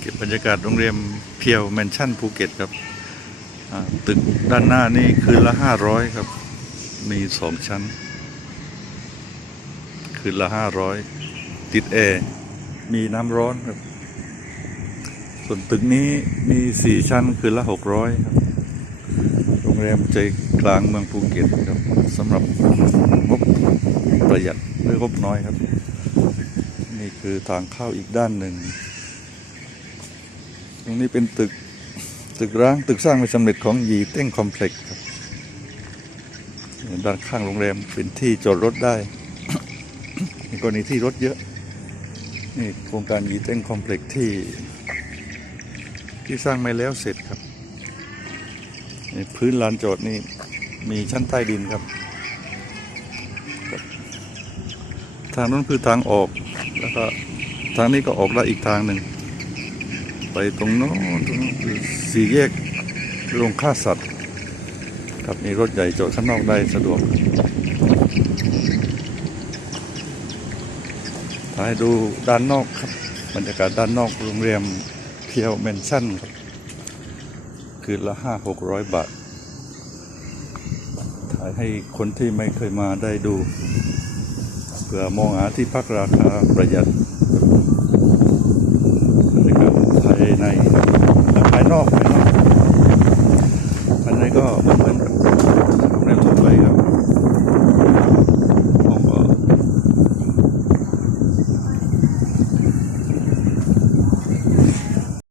เก็บบรรยากาศโรงแรมเพียวแมนชั่นภูเก็ตครับตึกด้านหน้านี่คืนละห้าร้อยครับ มีสองชั้น คืนละห้าร้อยติดแอร์มีน้ำร้อนครับ ส่วนตึกนี้มีสี่ชั้น คืนละหกร้อยครับ โรงแรมใจกลางเมืองภูเก็ตครับสำหรับงบประหยัดหรืองบน้อยครับ นี่คือทางเข้าอีกด้านหนึ่ง ตรงนี้เป็นตึกตึกร้างตึกสร้างไม่สำเร็จของยีเต้งคอมเพล็กซ์ครับด้านข้างโรงแรมเป็นที่จอดรถได้ในกรณีที่รถเยอะ นี่โครงการยีเต้งคอมเพล็กซ์ที่ ที่สร้างไม่แล้วเสร็จครับพื้นลานจอดนี่มีชั้นใต้ดินครับ ทางนั้นคือทางออกแล้วก็ทางนี้ก็ออกได้อีกทางหนึ่ง ตรงโน้นตรงโน้นสี่แยกโรงฆ่าสัตว์ครับมีรถใหญ่จอดข้างนอกได้สะดวกถ่ายดูด้านนอกครับบรรยากาศด้านนอกโรงแรมเพียวแมนชั่นครับคืนละห้าหกร้อยบาท ถ่ายให้คนที่ไม่เคยมาได้ดูเพื่อมองหาที่พักราคาประหยัด